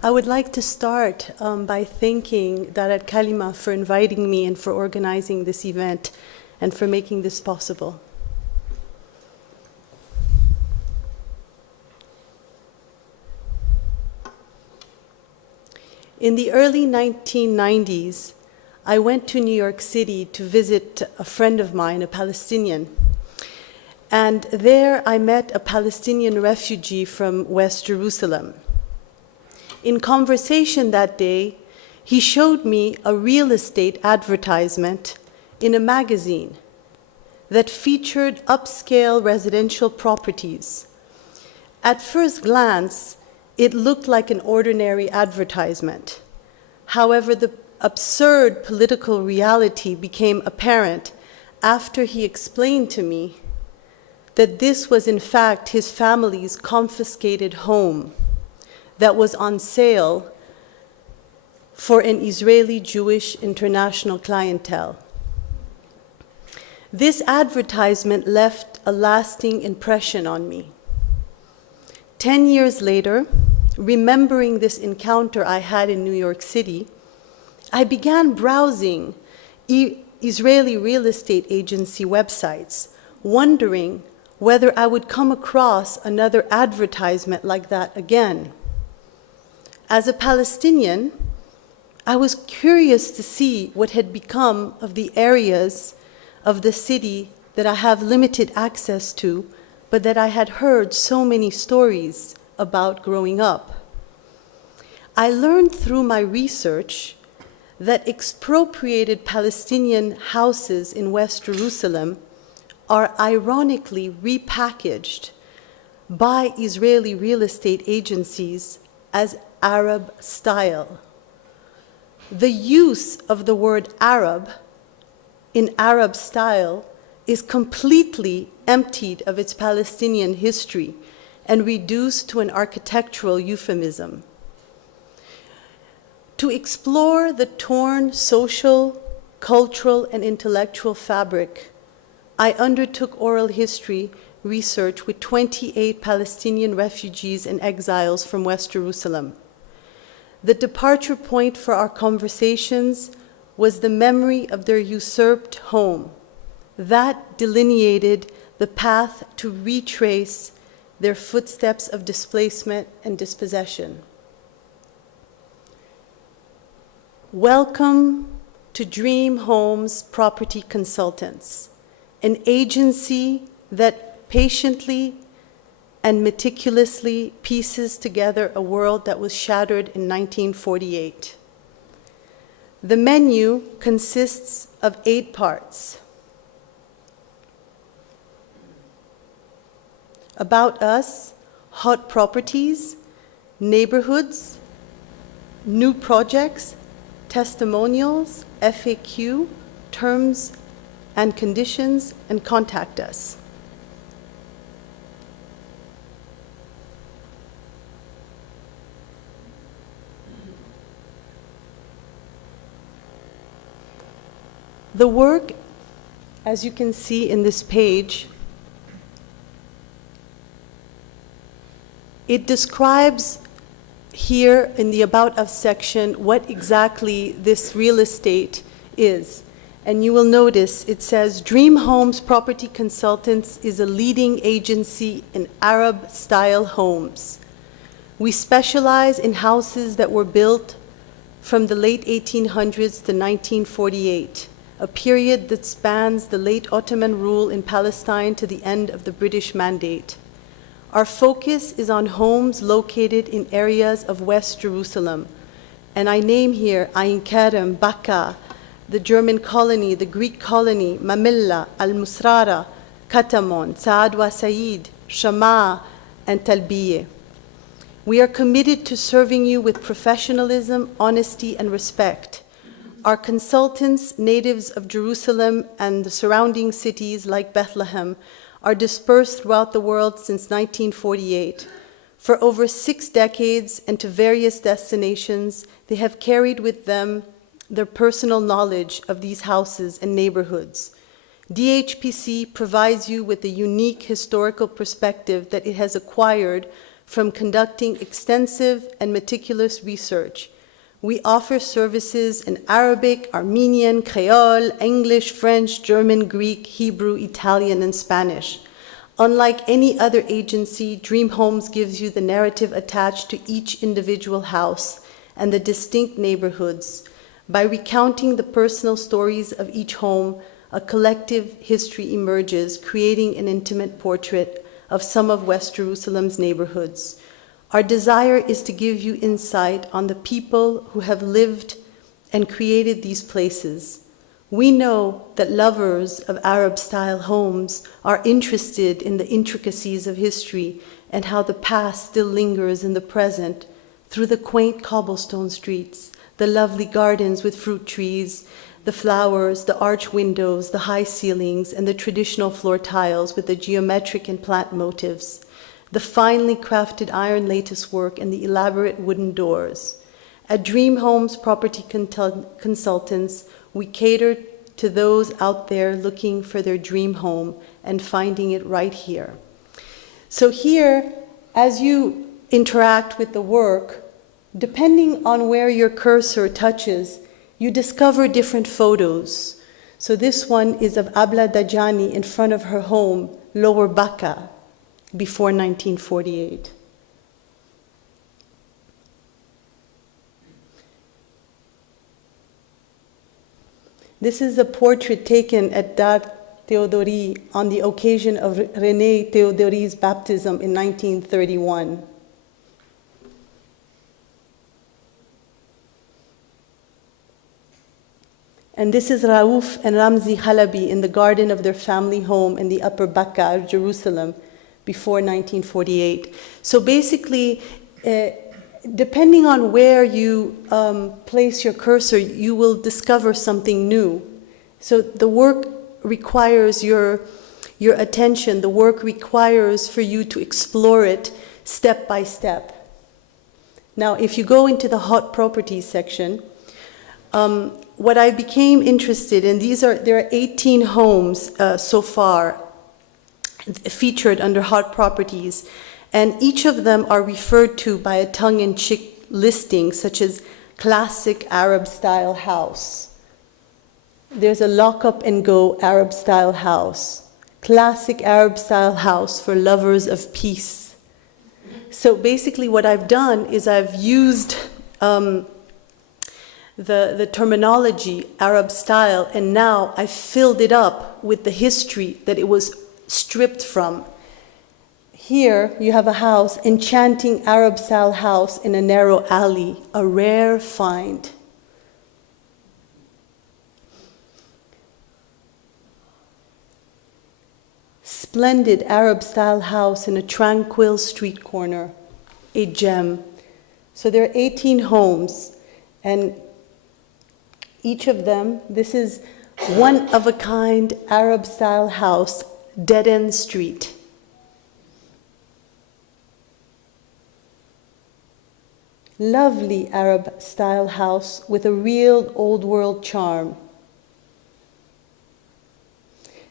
I would like to start by thanking Dارالكلمة for inviting me and for organizing this event and for making this possible. In the early 1990s, I went to New York City to visit a friend of mine, a Palestinian. And there I met a Palestinian refugee from West Jerusalem. In conversation that day, he showed me a real estate advertisement in a magazine that featured upscale residential properties. At first glance, it looked like an ordinary advertisement. However, the absurd political reality became apparent after he explained to me that this was in fact his family's confiscated home that was on sale for an Israeli Jewish international clientele. This advertisement left a lasting impression on me. 10 years later, remembering this encounter I had in New York City, I began browsing Israeli real estate agency websites, wondering whether I would come across another advertisement like that again. As a Palestinian, I was curious to see what had become of the areas of the city that I have limited access to, but that I had heard so many stories about growing up. I learned through my research that expropriated Palestinian houses in West Jerusalem are ironically repackaged by Israeli real estate agencies as Arab style. The use of the word Arab in Arab style is completely emptied of its Palestinian history and reduced to an architectural euphemism. To explore the torn social, cultural, and intellectual fabric, I undertook oral history research with 28 Palestinian refugees and exiles from West Jerusalem. The departure point for our conversations was the memory of their usurped home. That delineated the path to retrace their footsteps of displacement and dispossession. Welcome to Dream Homes Property Consultants, an agency that patiently and meticulously pieces together a world that was shattered in 1948. The menu consists of 8 parts. About us, hot properties, neighborhoods, new projects, testimonials, FAQ, terms and conditions, and contact us. The work, as you can see in this page, it describes here in the About Us section what exactly this real estate is. And you will notice it says, Dream Homes Property Consultants is a leading agency in Arab-style homes. We specialize in houses that were built from the late 1800s to 1948, a period that spans the late Ottoman rule in Palestine to the end of the British Mandate. Our focus is on homes located in areas of West Jerusalem, and I name here Ain Kerem, Baka, the German colony, the Greek colony, Mamilla, Al-Musrara, Katamon, Saad wa Said, Shama, and Talbiye. We are committed to serving you with professionalism, honesty, and respect. Our consultants, natives of Jerusalem and the surrounding cities like Bethlehem, are dispersed throughout the world since 1948. For over 6 decades and to various destinations, they have carried with them their personal knowledge of these houses and neighborhoods. Dhpc provides you with a unique historical perspective that it has acquired from conducting extensive and meticulous research. We offer services in Arabic, Armenian, Creole, English, French, German, Greek, Hebrew, Italian, and Spanish. Unlike any other agency, Dream Homes gives you the narrative attached to each individual house and the distinct neighborhoods. By recounting the personal stories of each home, a collective history emerges, creating an intimate portrait of some of West Jerusalem's neighborhoods. Our desire is to give you insight on the people who have lived and created these places. We know that lovers of Arab-style homes are interested in the intricacies of history and how the past still lingers in the present through the quaint cobblestone streets, the lovely gardens with fruit trees, the flowers, the arch windows, the high ceilings, and the traditional floor tiles with the geometric and plant motifs, the finely crafted iron lattice work, and the elaborate wooden doors. At Dream Homes Property Consultants, we cater to those out there looking for their dream home and finding it right here. So here, as you interact with the work, depending on where your cursor touches, you discover different photos. So this one is of Abla Dajani in front of her home, Lower Baka, before 1948. This is a portrait taken at Dar Théodorie on the occasion of René Théodorie's baptism in 1931. And this is Raouf and Ramzi Halabi in the garden of their family home in the Upper Baka, Jerusalem, before 1948. So basically, depending on where you place your cursor, you will discover something new. So the work requires your attention. The work requires for you to explore it step by step. Now, if you go into the hot properties section, what I became interested in, there are 18 homes so far featured under hot properties, and each of them are referred to by a tongue-in-cheek listing, such as classic Arab-style house. There's a lock-up-and-go Arab-style house, classic Arab-style house for lovers of peace. So basically what I've done is I've used the terminology Arab style, and now I filled it up with the history that it was stripped from. Here you have a house, enchanting Arab style house in a narrow alley, a rare find. Splendid Arab style house in a tranquil street corner, a gem. So there are 18 homes, and each of them, this is one-of-a-kind Arab-style house, dead-end street. Lovely Arab-style house with a real old-world charm.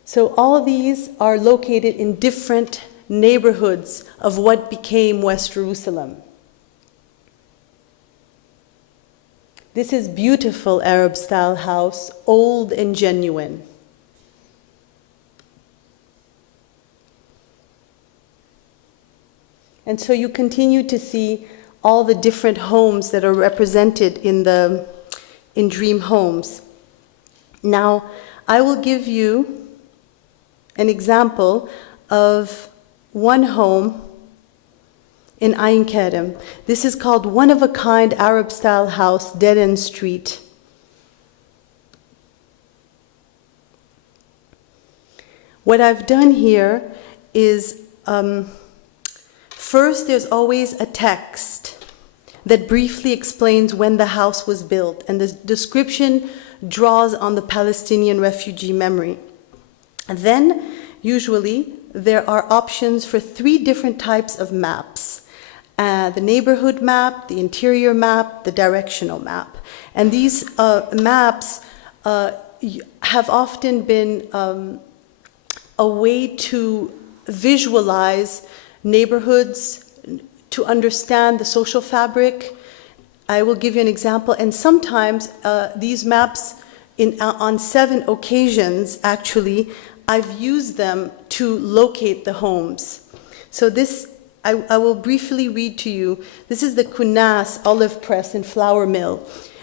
So all these are located in different neighborhoods of what became West Jerusalem. This is beautiful Arab-style house, old and genuine. And so you continue to see all the different homes that are represented in Dream Homes. Now, I will give you an example of one home in Ain Kerem. This is called one-of-a-kind Arab-style house, dead-end street. What I've done here is, first there's always a text that briefly explains when the house was built, and the description draws on the Palestinian refugee memory. And then, usually, there are options for 3 different types of maps. The neighborhood map, the interior map, the directional map. And these maps have often been a way to visualize neighborhoods, to understand the social fabric. I will give you an example, and sometimes these maps, on 7 occasions actually, I've used them to locate the homes. So this, I will briefly read to you. This is the Kunas olive press and flour mill,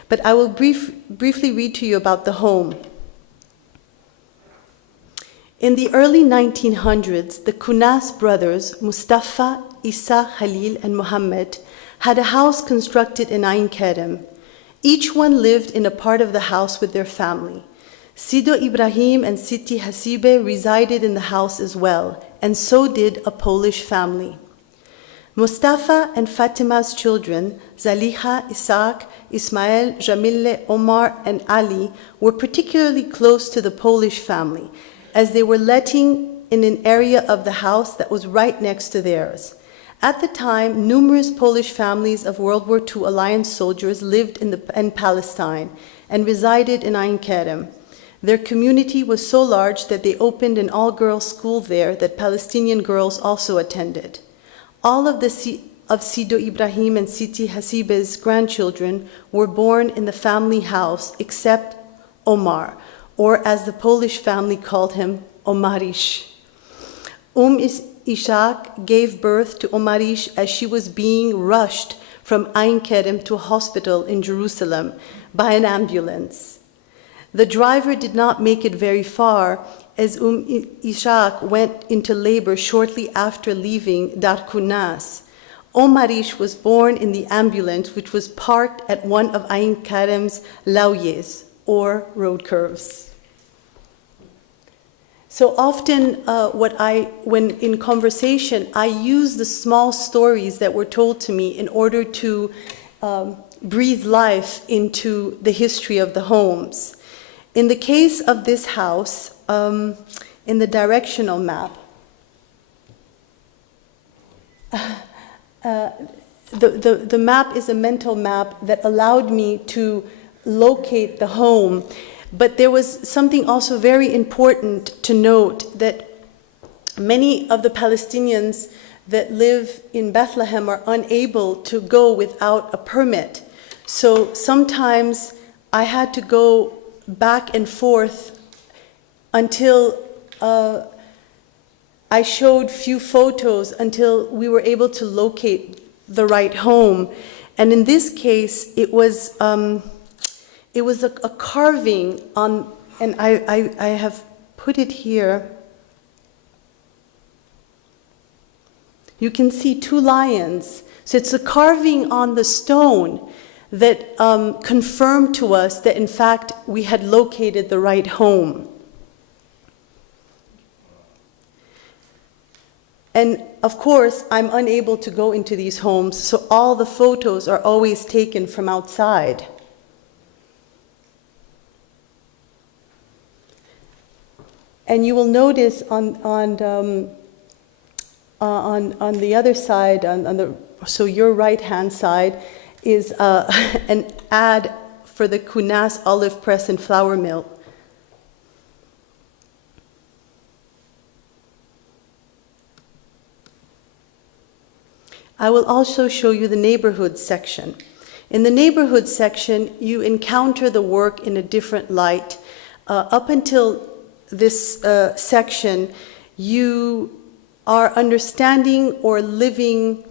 but I will briefly read to you about the home. In the early 1900s, the Kunas brothers, Mustafa, Isa, Khalil, and Muhammad, had a house constructed in Ain Kerem. Each one lived in a part of the house with their family. Sido Ibrahim and Siti Hasibe resided in the house as well, and so did a Polish family. Mustafa and Fatima's children, Zaliha, Isaac, Ismail, Jamile, Omar, and Ali, were particularly close to the Polish family, as they were letting in an area of the house that was right next to theirs. At the time, numerous Polish families of World War II alliance soldiers lived in Palestine and resided in Ain Kerem. Their community was so large that they opened an all-girls school there that Palestinian girls also attended. All of Sido Ibrahim and Siti Hasibe's grandchildren were born in the family house except Omar, or as the Polish family called him, Omarish. Ishaq gave birth to Omarish as she was being rushed from Ain Kerem to a hospital in Jerusalem by an ambulance. The driver did not make it very far, as Ishaq went into labor shortly after leaving Dar Kunas. Omarish was born in the ambulance, which was parked at one of Ain Kerem's lawyers, or road curves. So often when in conversation, I use the small stories that were told to me in order to breathe life into the history of the homes. In the case of this house, in the directional map, the map is a mental map that allowed me to locate the home. But there was something also very important to note, that many of the Palestinians that live in Bethlehem are unable to go without a permit. So sometimes I had to go back and forth until I showed few photos until we were able to locate the right home. And in this case, it was a carving on, and I have put it here. You can see 2 lions. So it's a carving on the stone that confirmed to us that in fact we had located the right home. And of course, I'm unable to go into these homes, so all the photos are always taken from outside. And you will notice on the other side, so your right-hand side, is an ad for the Kunas olive press and flour mill. I will also show you the neighborhood section. In the neighborhood section, you encounter the work in a different light. Up until this section, you are understanding or living,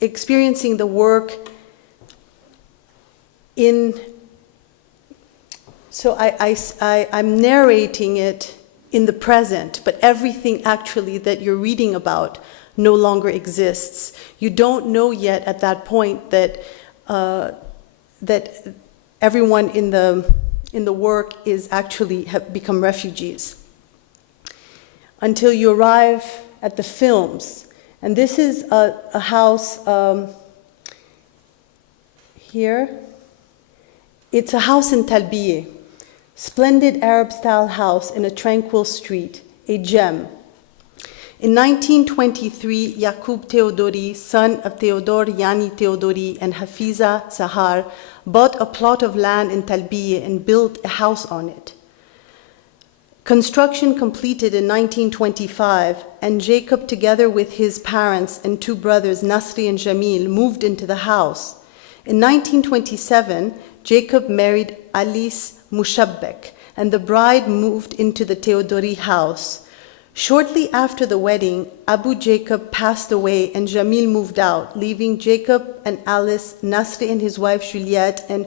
experiencing the work in, so I'm narrating it in the present, but everything actually that you're reading about no longer exists. You don't know yet at that point that that everyone in the work is actually have become refugees, until you arrive at the films. And this is a house here. It's a house in Talbiye, splendid Arab-style house in a tranquil street, a gem. In 1923, Yaqub Teodori, son of Theodore Yani Teodori and Hafiza Sahar, bought a plot of land in Talbiye and built a house on it. Construction completed in 1925, and Jacob, together with his parents and two brothers, Nasri and Jamil, moved into the house. In 1927, Jacob married Alice Mushabbek, and the bride moved into the Teodori house. Shortly after the wedding, Abu Jacob passed away and Jamil moved out, leaving Jacob and Alice, Nasri and his wife Juliette, and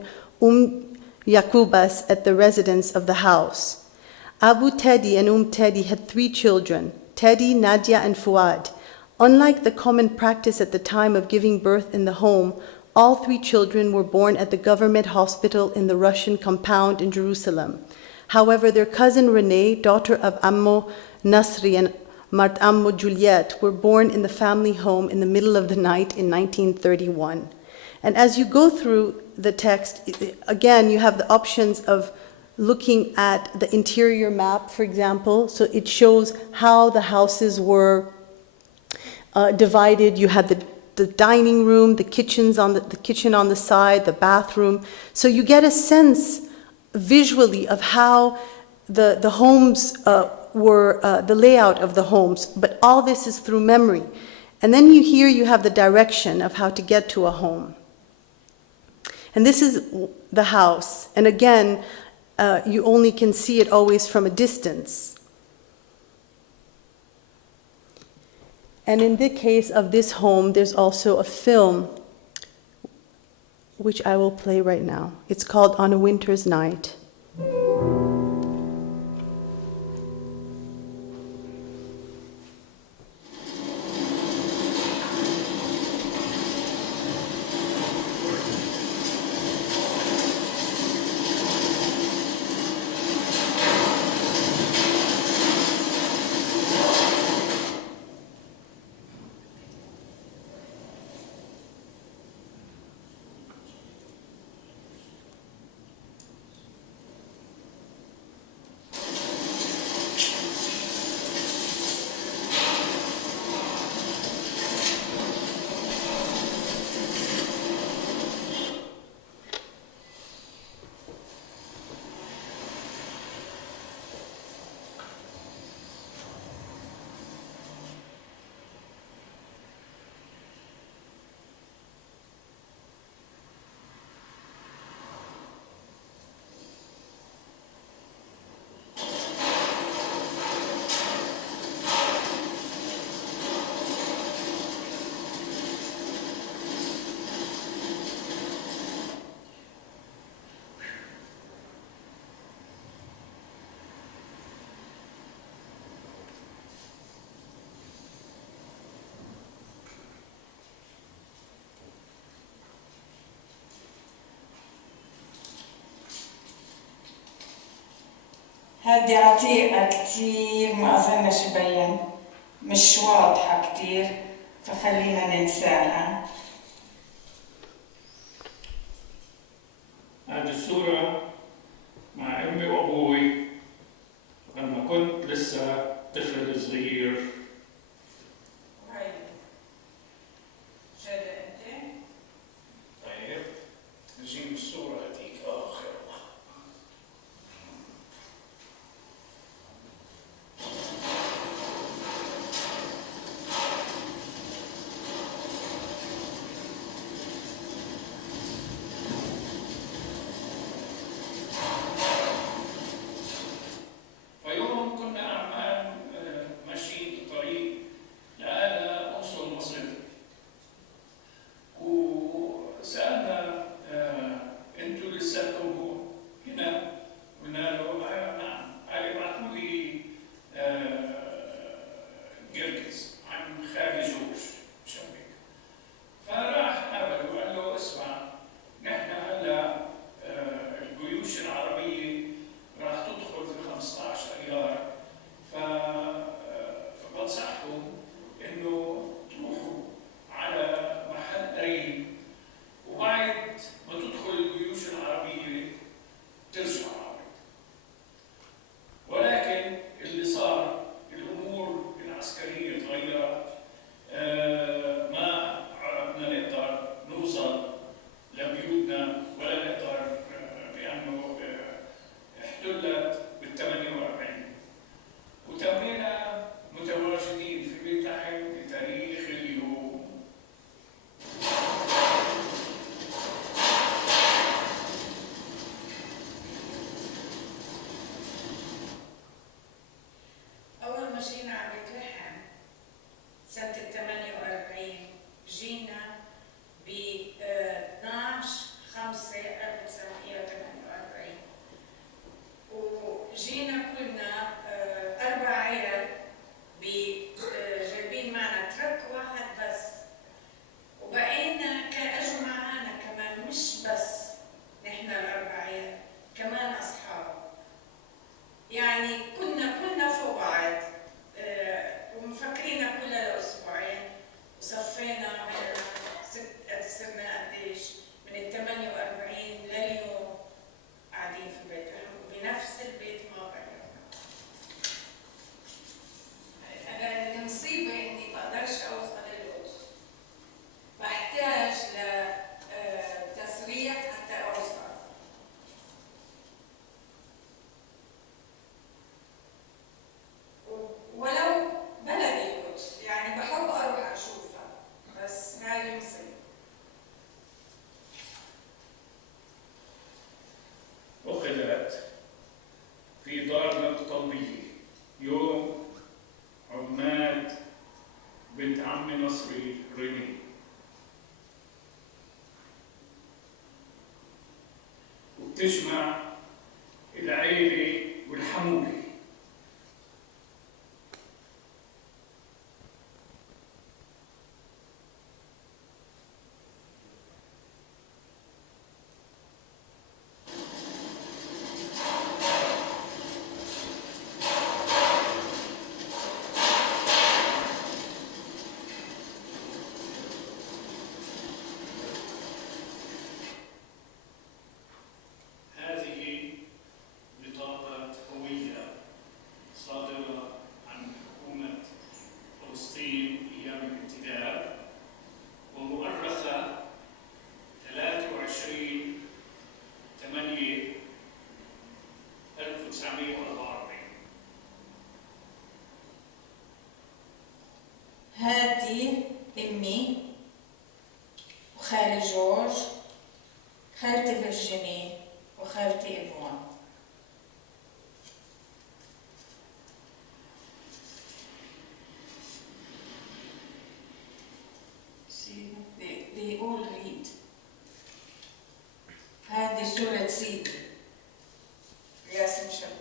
Yaqubas at the residence of the house. Abu Teddy and Teddy had 3 children, Teddy, Nadia, and Fuad. Unlike the common practice at the time of giving birth in the home, all 3 children were born at the government hospital in the Russian compound in Jerusalem. However, their cousin Renee, daughter of Ammo Nasri and Mart Ammo Juliette, were born in the family home in the middle of the night in 1931. And as you go through the text, again, you have the options of looking at the interior map, for example. So it shows how the houses were divided. You had the dining room, the kitchen on the side, the bathroom. So you get a sense visually of how the homes were, the layout of the homes, but all this is through memory. And then you have the direction of how to get to a home. And this is the house. And again, you only can see it always from a distance. And in the case of this home, there's also a film, which I will play right now. It's called On a Winter's Night. هادي عتيقة كتير ما أظنش بين، مش واضحة كتير، فخلينا ننساها. هذه الصورة مع أمي وأبوي لما كنت لسه طفل صغير. وهي شادة أنت؟ طيب نجيب الصورة هذيك آخر. المصري ريمي. وبتجمع العيلة والحمولة. هادي أمي وخالي جورج، خالتي فيرجيني وخالتي إيفون. See, they all read. هذه سورة سيدي ياسم شبك.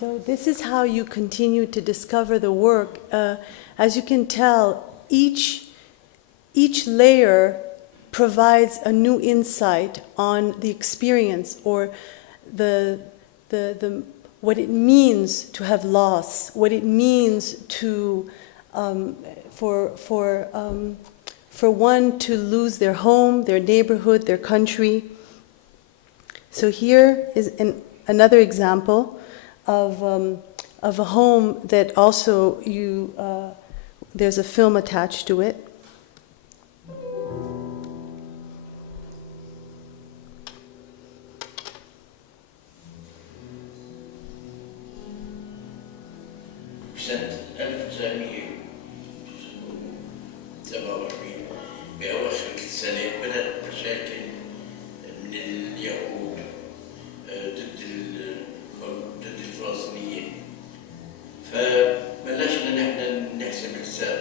So this is how you continue to discover the work. As you can tell, each layer provides a new insight on the experience or the what it means to have loss, what it means to for one to lose their home, their neighborhood, their country. So here is another example of a home that also there's a film attached to it. سنة 1947 بأواخر السنة بدأت مشاكل من اليهود ضد الفلسطينيين، فبلشنا نحن نحسب حساب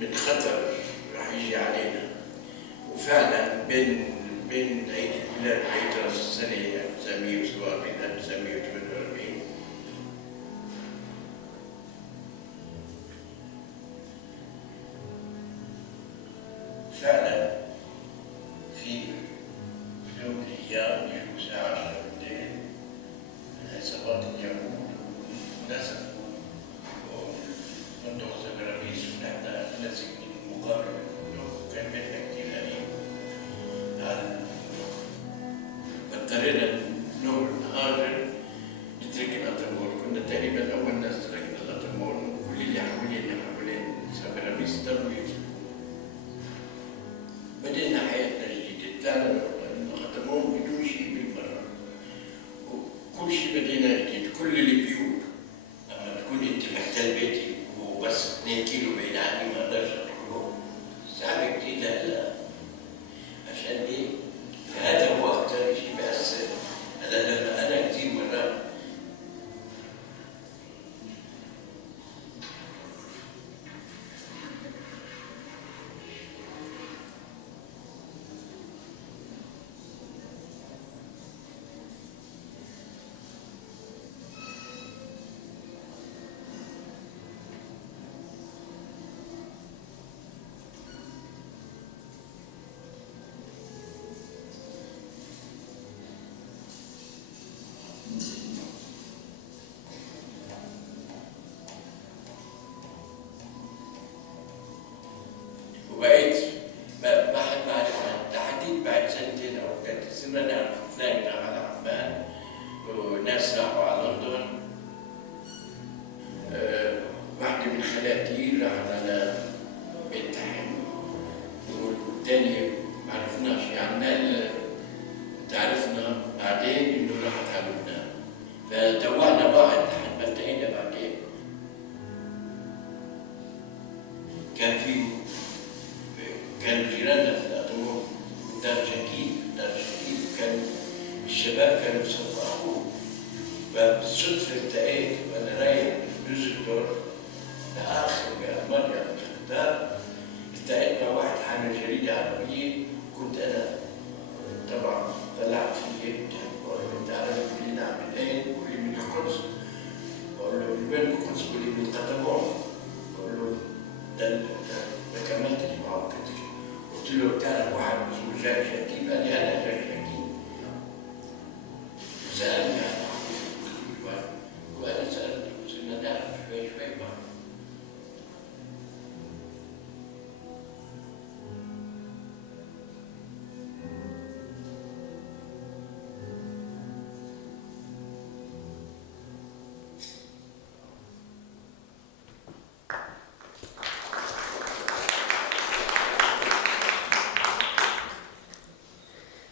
من خطر راح يجي علينا، وفعلا بين عيد الميلاد عيد راس السنة 1947 1948 فعلا في يوم من الأيام يجوا الساعة 10 بالليل عصابات اليهود نزلوا منطقة رئيس، ونحن نزل من مقابل كان بيتنا كتير قريب، اضطرينا نهاجر ما حد بعرفها، لحديت بعد سنتين أو 3 سنين نعرف فلان راح على عمان وناس راحوا على لندن. واحدة من خالاتي راحت على بيت تحم والثانية ما عرفناش، يعني تعرفنا بعدين إنه راحت على لبنان، فتوهنا بعض لحد ما التقينا بعدين. كان جيراننا في الأطوار دار شكيل، كانوا الشباب كانوا يصبحوا، فبالصدفة التقيت وأنا رايح دوزلدورف لآخر بألمانيا في الختام، التقيت مع واحد حامل جريدة عربية، كنت أنا طبعا طلعت فيه بقول له أنت عربي؟ بيقول لي نعم. من أين؟ بيقول لي من القدس. بقول له من وين القدس؟ بيقول لي من القطامون. بقول له ده ما كملتش معه كتير. قلت له بتعرف واحد اسمه جاك شكيب؟ قال لي أنا جاك شكيب. سألني عن أخوي وأنا سألته صرنا نعرف شوي بعض.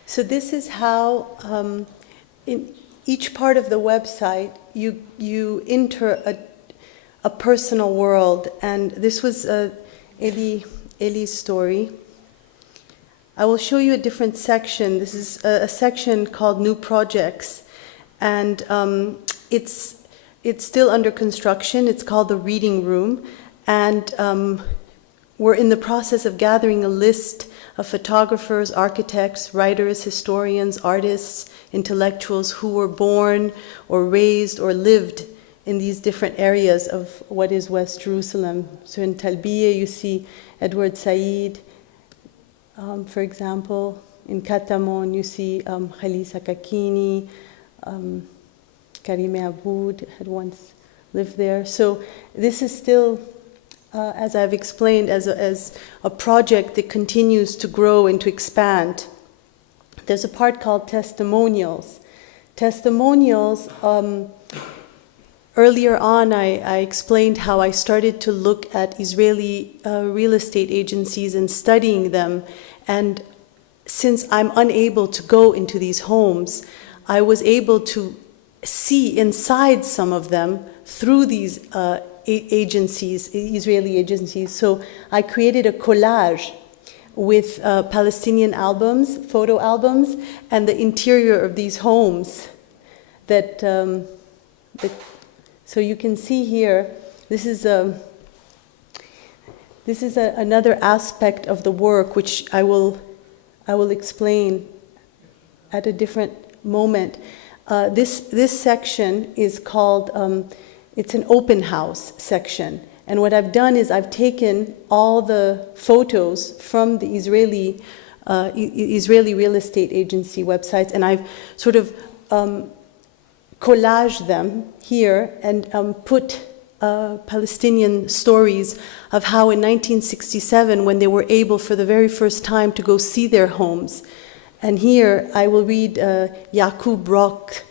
So this is how, in each part of the website, you enter a personal world. And this was Eli's story. I will show you a different section. This is a section called New Projects. And it's still under construction. It's called the Reading Room. And we're in the process of gathering a list of photographers, architects, writers, historians, artists, intellectuals who were born or raised or lived in these different areas of what is West Jerusalem. So in Talbiya, you see A'Sa'id, for example. In Katamon, you see Khalil Sakakini, Karime Aboud had once lived there. So this is still, as I've explained, as a project that continues to grow and to expand. There's a part called testimonials. Testimonials, earlier on I explained how I started to look at Israeli real estate agencies and studying them. And since I'm unable to go into these homes, I was able to see inside some of them through these agencies, Israeli agencies. So I created a collage with Palestinian albums, photo albums, and the interior of these homes. So you can see here, this is another aspect of the work which I will explain at a different moment. This section is called, it's an open house section. And what I've done is I've taken all the photos from the Israeli real estate agency websites, and I've sort of collaged them here and put Palestinian stories of how in 1967, when they were able for the very first time to go see their homes. And here I will read Yaqub Rock.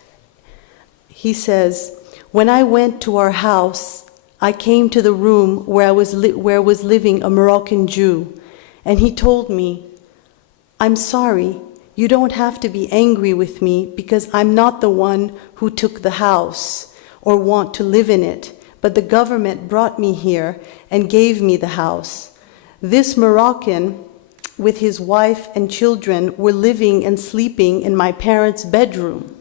He says, "When I went to our house, I came to the room where was living a Moroccan Jew, and he told me, 'I'm sorry, you don't have to be angry with me because I'm not the one who took the house or want to live in it, but the government brought me here and gave me the house. This Moroccan with his wife and children were living and sleeping in my parents' bedroom.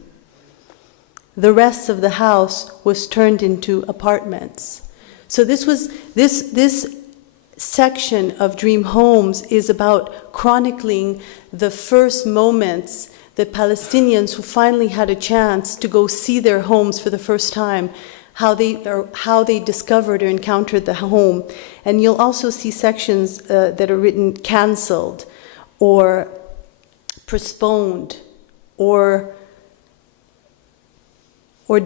The rest of the house was turned into apartments.'" So this section of Dream Homes is about chronicling the first moments, the Palestinians who finally had a chance to go see their homes for the first time, how they discovered or encountered the home. And you'll also see sections that are written canceled or postponed or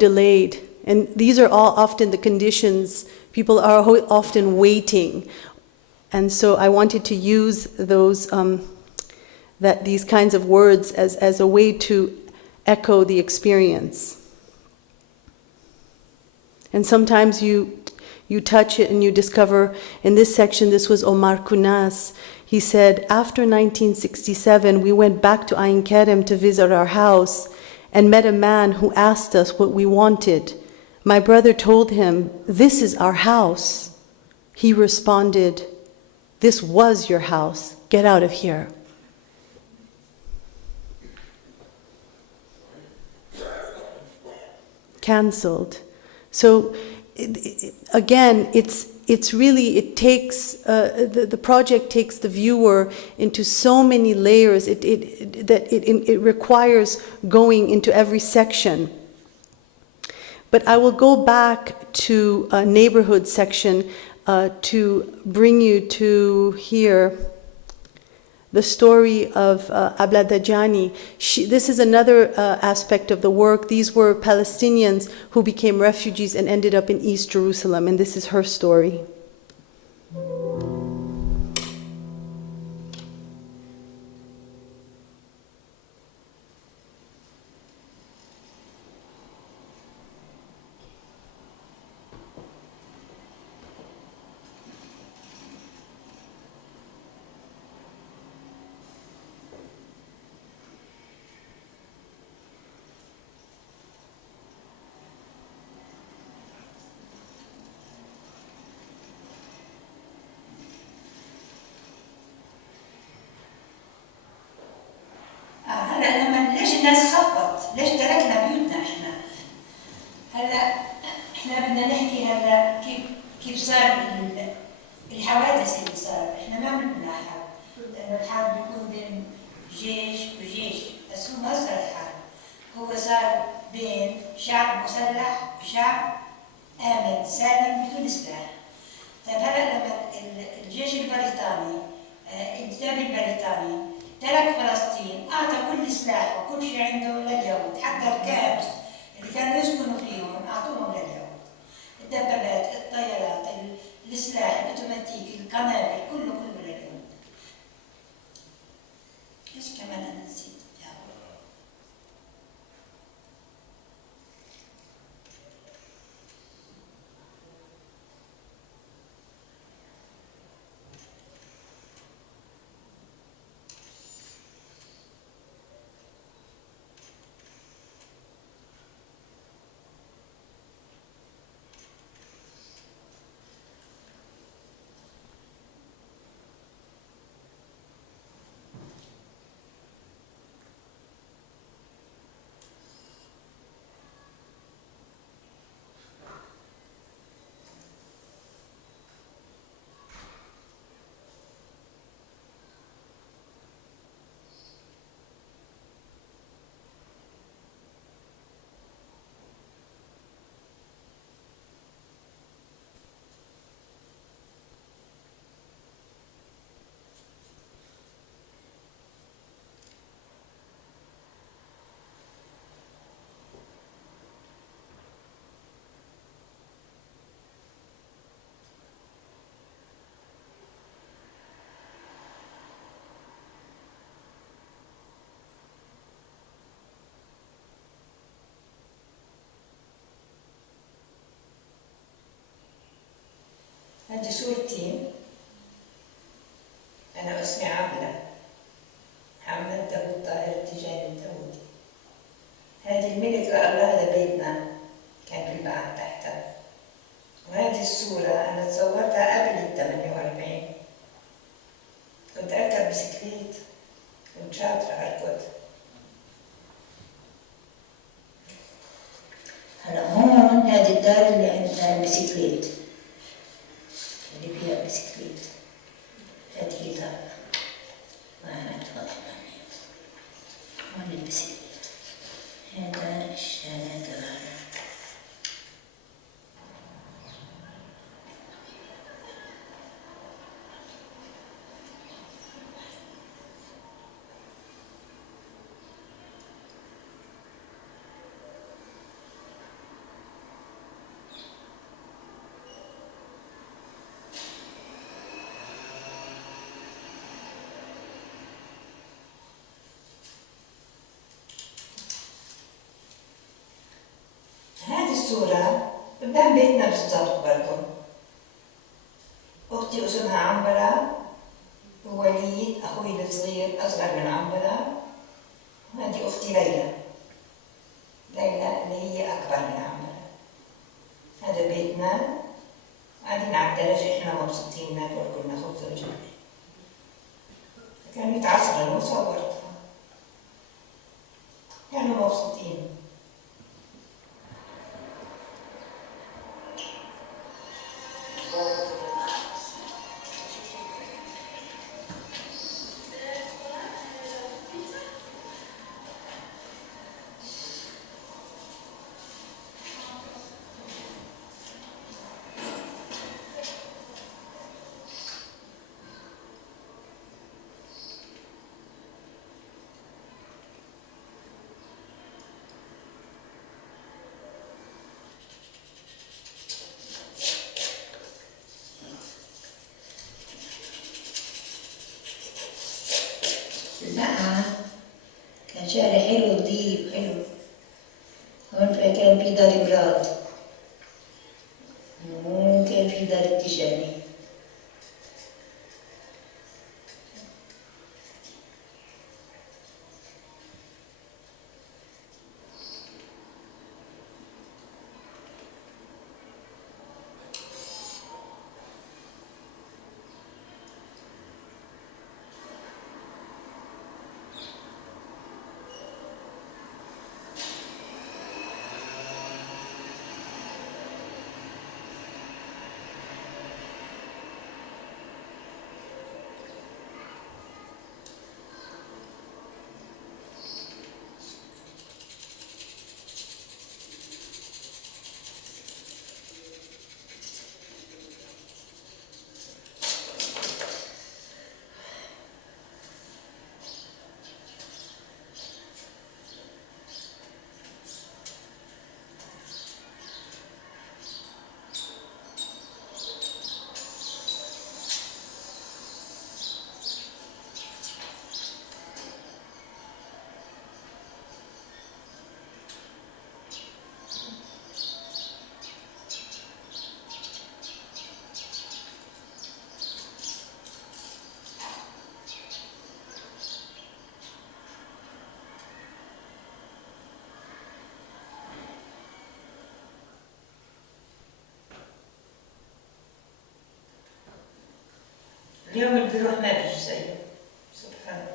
delayed. And these are all often the conditions. People are often waiting. And so I wanted to use those, these kinds of words as a way to echo the experience. And sometimes you touch it and you discover, in this section, this was Omar Kunas. He said, after 1967, we went back to Ain Kerem to visit our house and met a man who asked us what we wanted. My brother told him, "This is our house." He responded, "This was your house. Get out of here." Cancelled. So again, it's really, it takes, the project takes the viewer into so many layers that it requires going into every section. But I will go back to a neighborhood section to bring you to here the story of Abla Dajani. This is another aspect of the work. These were Palestinians who became refugees and ended up in East Jerusalem, and this is her story. هلا لما ليش الناس خبط؟ ليش تركنا بيوتنا احنا؟ هلا احنا بدنا نحكي هلا كيف صار الحوادث اللي صار، احنا ما بنمنع حرب، لانه الحرب بيكون بين جيش وجيش، بس هو ما صار حرب، هو صار بين شعب مسلح وشعب آمن سالم بدون سلاح. طيب هلا لما الجيش البريطاني الانتداب البريطاني ترك فلسطين، أعطى كل سلاح وكل شيء عنده لليهود، حتى الكامب اللي كانوا يسكنوا فيهم أعطوهم لليهود. الدبابات، الطيارات، السلاح الأوتوماتيكي، القنابل، كله لليهود. إيش كمان أنا نسيت؟ هذه صورتي، أنا اسمي عبلة محمد داوود طاهر تجاني داوود. هذه الملك الله، هذا بيتنا كان في البعث تحتها. وهذه الصورة أنا تصورتها قبل ال48. كنت أركب بسكليت، كنت شاطرة أركض. هلا هون هذه الدار اللي عندها البسكليت، اللي فيها بسكليت. هذه دار ما أتوقع هون البسكليت. هذا الشارع دار. صورة قدام بيتنا بالضبط برضه. أختي اسمها عنبرة، ووليد أخوي الصغير أصغر من عنبرة، وهذه أختي ليلى. ليلى اللي هي أكبر من عنبرة. هذا بيتنا، قاعدين على الدرجة، إحنا مبسوطين ناكل كلنا خبز وجبنة. كانوا يتعصروا وصورتها، كانوا مبسوطين. لا كان شارع حلو نظيف حلو. هون كان في دار براد، وهون كان في دار التجاري. اليوم اللي بيروح ما بيجي زيه، سبحان الله.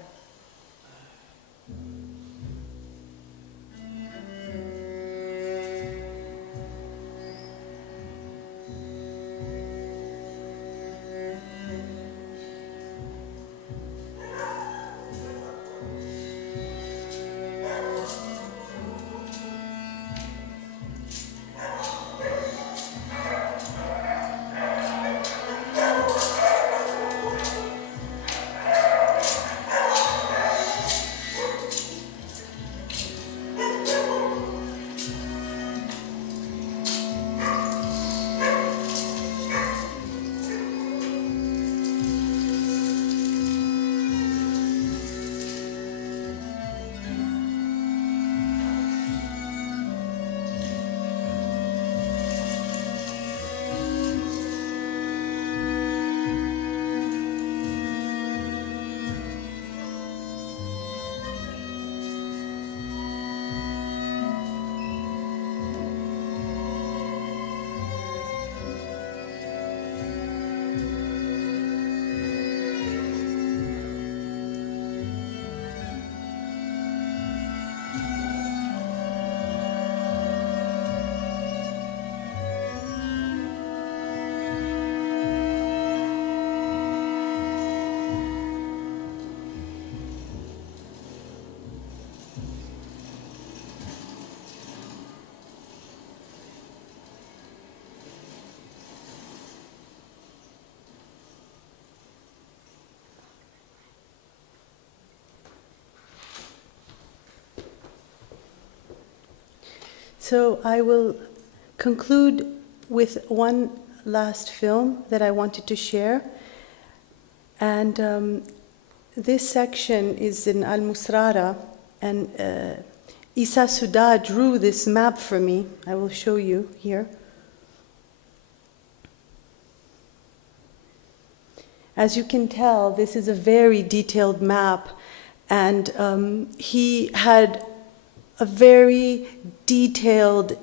So I will conclude with one last film that I wanted to share. And this section is in Al-Musrara, and Isa Suda drew this map for me. I will show you here. As you can tell, this is a very detailed map, and he had a very detailed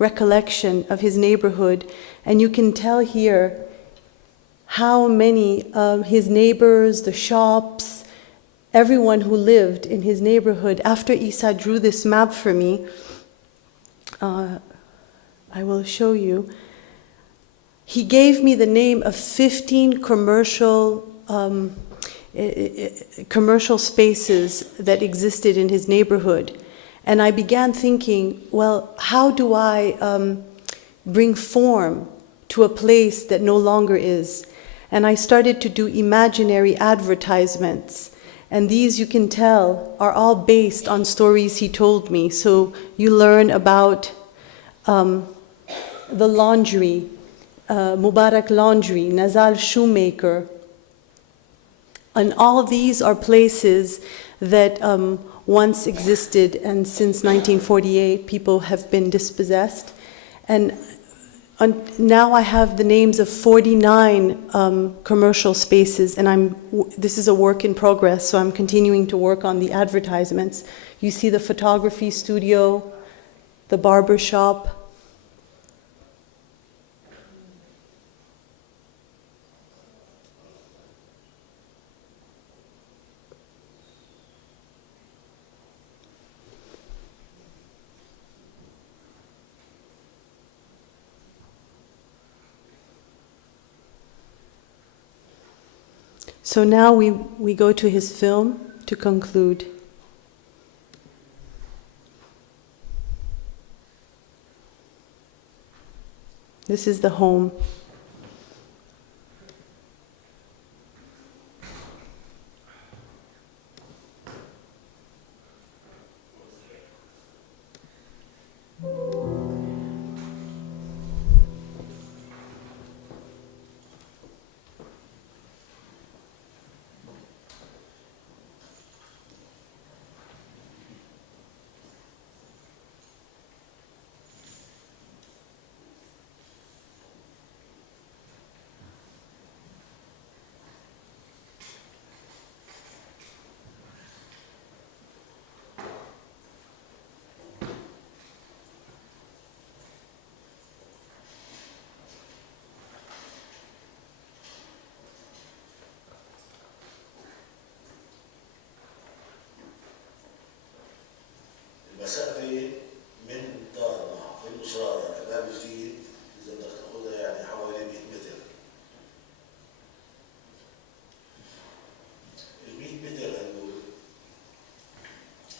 recollection of his neighborhood, and you can tell here how many his neighbors, the shops, everyone who lived in his neighborhood. After Isa drew this map for me, I will show you. He gave me the name of 15 commercial spaces that existed in his neighborhood. And I began thinking, well, how do I bring form to a place that no longer is? And I started to do imaginary advertisements. And these, you can tell, are all based on stories he told me. So you learn about the laundry, Mubarak Laundry, Nazal Shoemaker. And all of these are places that once existed, and since 1948, people have been dispossessed. And now I have the names of 49 commercial spaces, and this is a work in progress, so I'm continuing to work on the advertisements. You see the photography studio, the barber shop. So now we go to his film to conclude. This is the home. مسافة من دارنا في المصرارة لباب جديد إذا بدك تاخذها يعني حوالي 100 متر. ال 100 متر هدول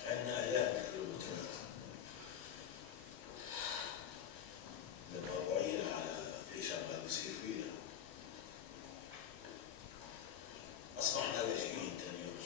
عندنا آلاف الكيلومترات متطوعين على ايش عم بيصير فينا. أصبحنا لاجئين تاني يوم.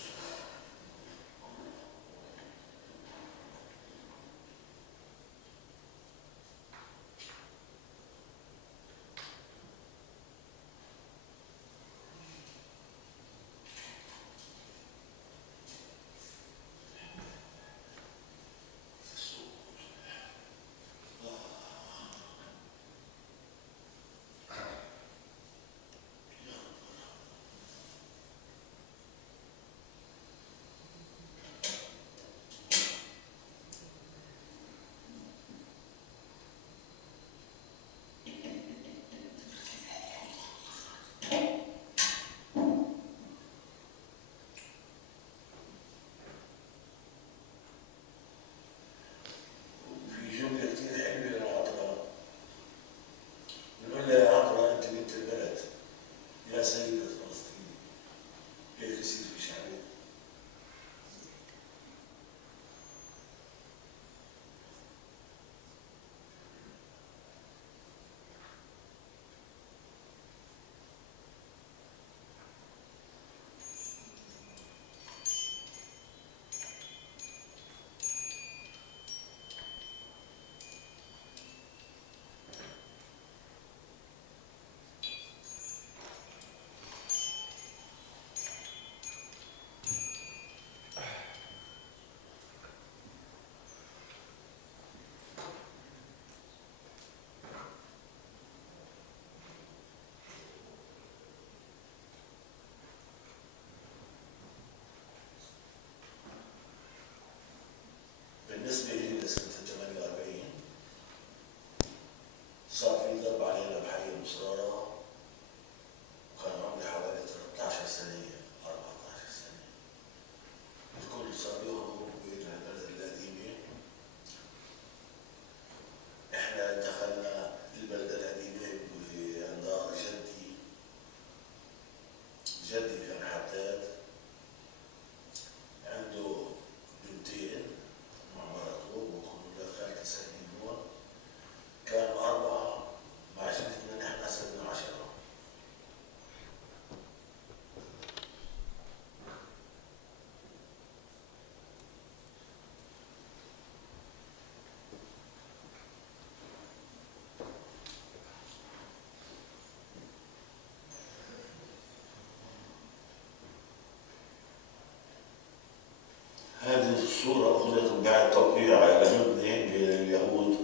الصورة أخذت بعد توقيع يمني بين اليهود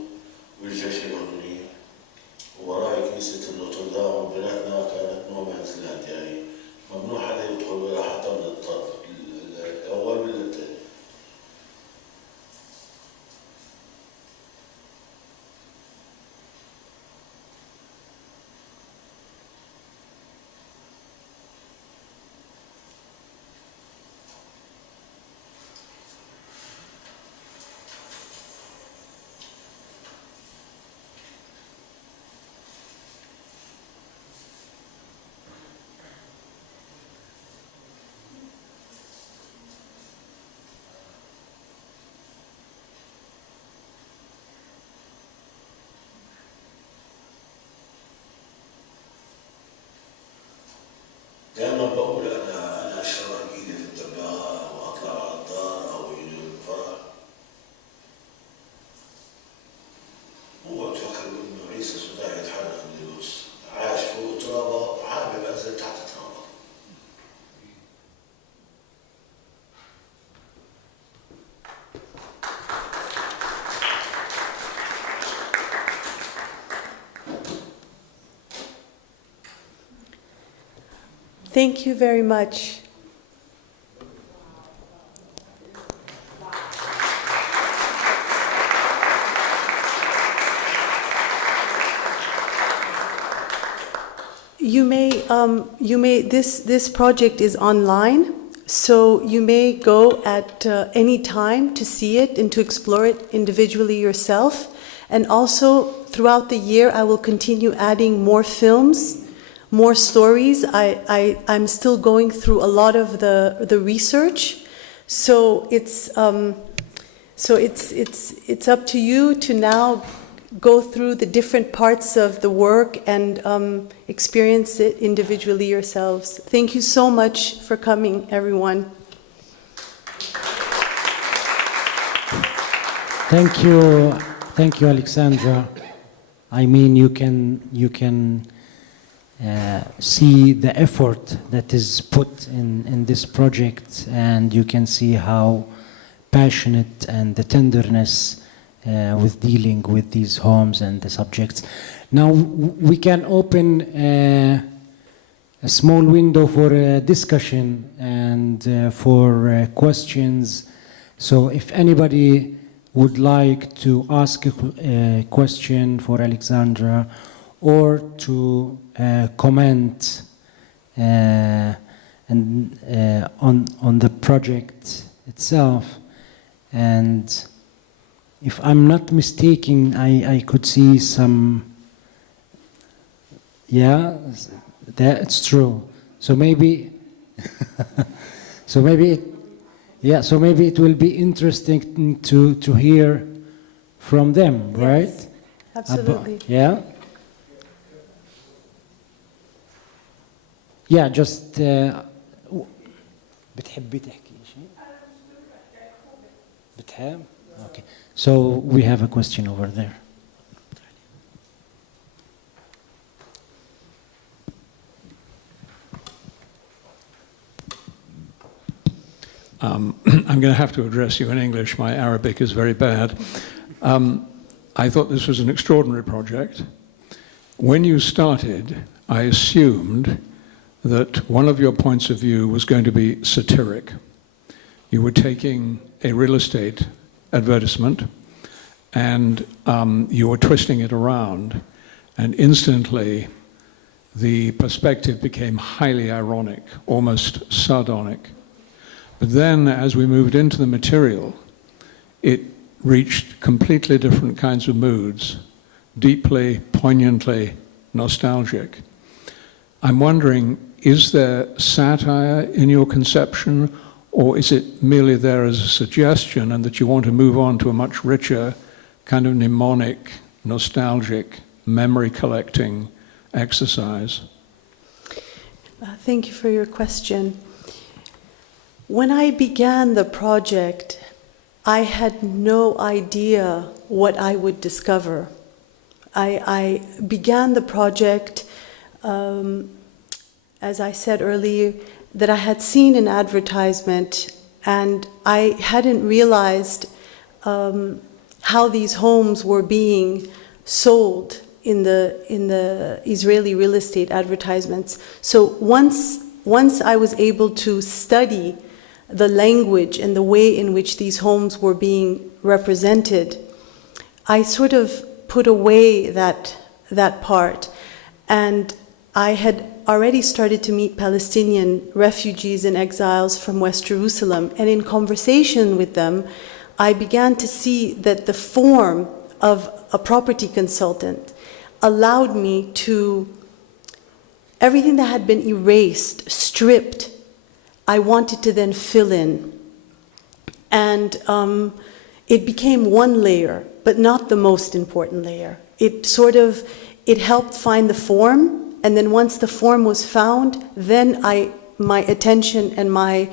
والجيش الأردني ووراء كنيسة النوتردام، وبيناتنا كانت نوع من السلاح، يعني ممنوع حدا يدخل ولا حتى من الطرف الأول ولا الثاني. دائما بقول أنا أشرب أكيد في الدباغة وأطلع على الدار أو يجي الفرح، هو بتفكر إنه عيسى صداع يتحرك من النص، عاش فوق ترابة وحابب أنزل تحت ترابة. Thank you very much. This project is online, so you may go at any time to see it and to explore it individually yourself. And also, throughout the year, I will continue adding more films, more stories. I'm still going through a lot of the research, so it's up to you to now go through the different parts of the work and experience it individually yourselves. Thank you so much for coming, everyone. Thank you, Alexandra. I mean, you can see the effort that is put in this project, and you can see how passionate and the tenderness with dealing with these homes and the subjects. Now we can open a small window for a discussion and for questions. So if anybody would like to ask a question for Alexandra or to comment on the project itself, and if I'm not mistaken, I could see some. Yeah, that's true. So maybe, so maybe it will be interesting to hear from them, Yes, right? absolutely. Yeah. Yeah, just. بتحبي تحكي شيء؟ بتحب؟ Okay. So we have a question over there. I'm going to have to address you in English. My Arabic is very bad. I thought this was an extraordinary project. When you started, I assumed that one of your points of view was going to be satiric. You were taking a real estate advertisement and you were twisting it around, and instantly the perspective became highly ironic, almost sardonic. But then as we moved into the material, it reached completely different kinds of moods, deeply, poignantly nostalgic. I'm wondering, is there satire in your conception, or is it merely there as a suggestion and that you want to move on to a much richer, kind of mnemonic, nostalgic, memory collecting exercise? Thank you for your question. When I began the project, I had no idea what I would discover. I began the project, as I said earlier, that I had seen an advertisement and I hadn't realized how these homes were being sold in the Israeli real estate advertisements. So once I was able to study the language and the way in which these homes were being represented, I sort of put away that part. And I had already started to meet Palestinian refugees and exiles from West Jerusalem. And in conversation with them, I began to see that the form of a property consultant allowed me to, everything that had been erased, stripped, I wanted to then fill in. And it became one layer, but not the most important layer. It helped find the form, and then once the form was found, then my attention and my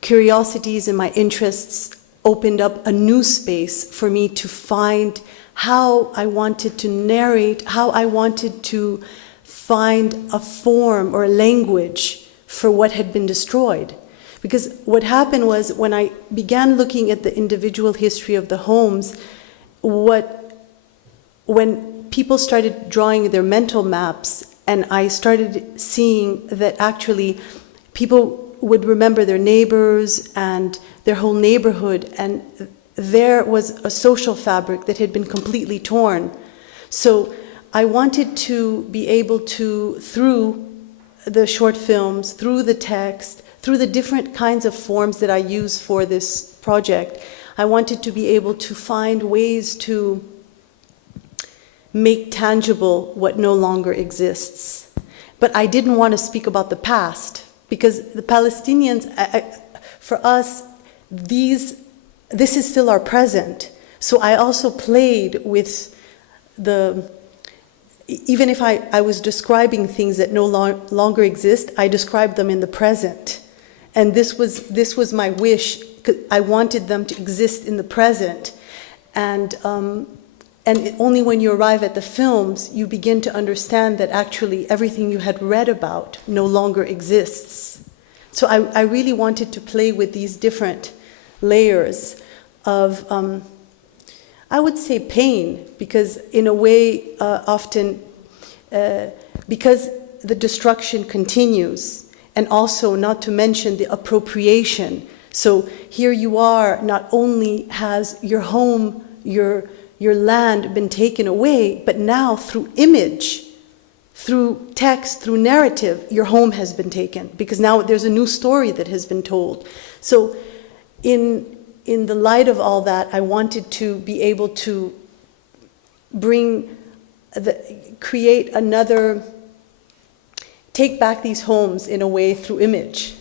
curiosities and my interests opened up a new space for me to find how I wanted to narrate, how I wanted to find a form or a language for what had been destroyed. Because what happened was, when I began looking at the individual history of the homes, when people started drawing their mental maps, and I started seeing that actually people would remember their neighbors and their whole neighborhood, and there was a social fabric that had been completely torn. So I wanted to be able to, through the short films, through the text, through the different kinds of forms that I use for this project, I wanted to be able to find ways to make tangible what no longer exists. But I didn't want to speak about the past, because the Palestinians, for us, this is still our present. So I also played with even if I was describing things that no longer exist, I described them in the present. And this was my wish. I wanted them to exist in the present. And only when you arrive at the films, you begin to understand that actually everything you had read about no longer exists. So I really wanted to play with these different layers of, I would say, pain, because in a way, often, because the destruction continues, and also not to mention the appropriation. So here you are, not only has your home, your land been taken away, but now through image, through text, through narrative, your home has been taken, because now there's a new story that has been told. So in the light of all that, I wanted to be able to create another, take back these homes in a way through image.